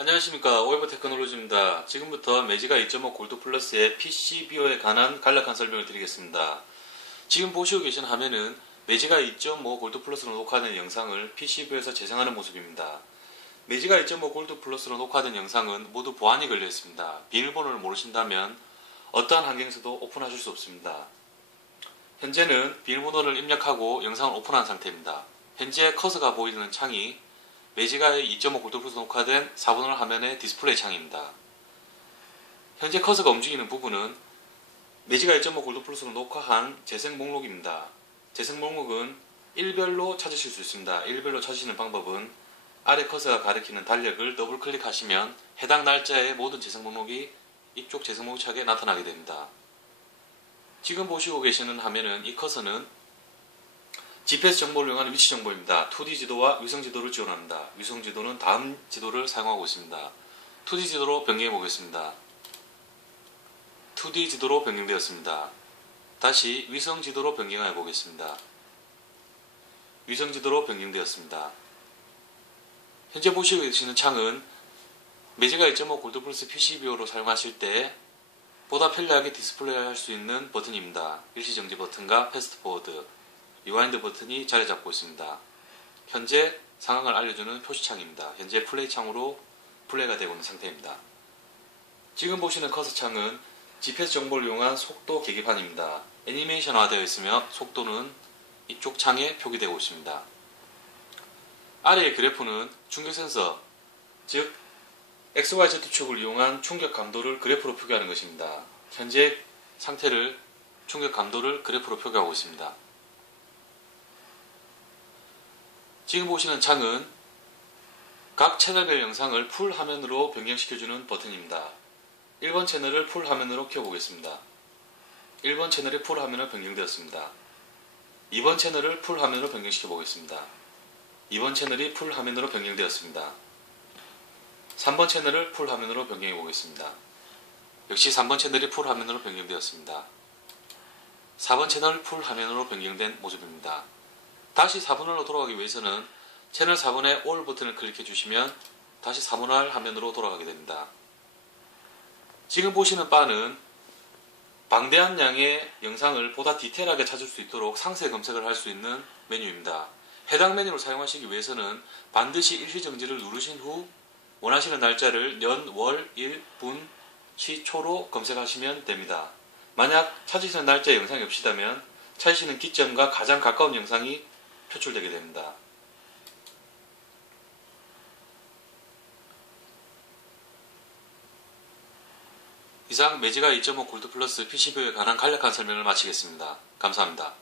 안녕하십니까 오이버 테크놀로지입니다. 지금부터 매지가 2.5 골드 플러스의 PCBO에 관한 간략한 설명을 드리겠습니다. 지금 보시고 계신 화면은 매지가 2.5 골드 플러스로 녹화된 영상을 PCBO에서 재생하는 모습입니다. 매지가 2.5 골드 플러스로 녹화된 영상은 모두 보안이 걸려 있습니다. 비밀번호를 모르신다면 어떠한 환경에서도 오픈하실 수 없습니다. 현재는 비밀번호를 입력하고 영상을 오픈한 상태입니다. 현재 커서가 보이는 창이 매지가의 2.5 골드플러스 녹화된 4분할 화면의 디스플레이 창입니다. 현재 커서가 움직이는 부분은 매지가 2.5 골드 플러스로 녹화한 재생 목록입니다. 재생 목록은 일별로 찾으실 수 있습니다. 일별로 찾으시는 방법은 아래 커서가 가리키는 달력을 더블 클릭하시면 해당 날짜의 모든 재생 목록이 이쪽 재생 목록 창에 나타나게 됩니다. 지금 보시고 계시는 화면은 이 커서는 GPS 정보를 이용하는 위치 정보입니다. 2D 지도와 위성 지도를 지원합니다. 위성 지도는 다음 지도를 사용하고 있습니다. 2D 지도로 변경해 보겠습니다. 2D 지도로 변경되었습니다. 다시 위성 지도로 변경해 보겠습니다. 위성 지도로 변경되었습니다. 현재 보시고 계시는 창은 매지가 2.5 골드 플러스 PCBO로 사용하실 때 보다 편리하게 디스플레이 할 수 있는 버튼입니다. 일시 정지 버튼과 패스트 포워드, 리와인드 버튼이 자리 잡고 있습니다. 현재 상황을 알려주는 표시창입니다. 현재 플레이 창으로 플레이가 되고 있는 상태입니다. 지금 보시는 커서 창은 GPS 정보를 이용한 속도 계기판입니다. 애니메이션화 되어 있으며 속도는 이쪽 창에 표기되고 있습니다. 아래의 그래프는 충격 센서, 즉 XYZ축을 이용한 충격 감도를 그래프로 표기하는 것입니다. 현재 상태를 충격 감도를 그래프로 표기하고 있습니다. 지금 보시는 창은 각 채널별 영상을 풀 화면으로 변경시켜주는 버튼입니다. 1번 채널을 풀 화면으로 켜보겠습니다. 1번 채널이 풀 화면으로 변경되었습니다. 2번 채널을 풀 화면으로 변경시켜 보겠습니다. 2번 채널이 풀 화면으로 변경되었습니다. 3번 채널을 풀 화면으로 변경해 보겠습니다. 역시 3번 채널이 풀 화면으로 변경되었습니다. 4번 채널 풀 화면으로 변경된 모습입니다. 다시 4분할로 돌아가기 위해서는 채널 4번의 올 버튼을 클릭해 주시면 다시 4분할 화면으로 돌아가게 됩니다. 지금 보시는 바는 방대한 양의 영상을 보다 디테일하게 찾을 수 있도록 상세 검색을 할 수 있는 메뉴입니다. 해당 메뉴를 사용하시기 위해서는 반드시 일시정지를 누르신 후 원하시는 날짜를 년, 월, 일, 분, 시, 초로 검색하시면 됩니다. 만약 찾으시는 날짜에 영상이 없이다면 찾으시는 기점과 가장 가까운 영상이 표출되게 됩니다. 이상 매지가 2.5 골드 플러스 PCB에 관한 간략한 설명을 마치겠습니다. 감사합니다.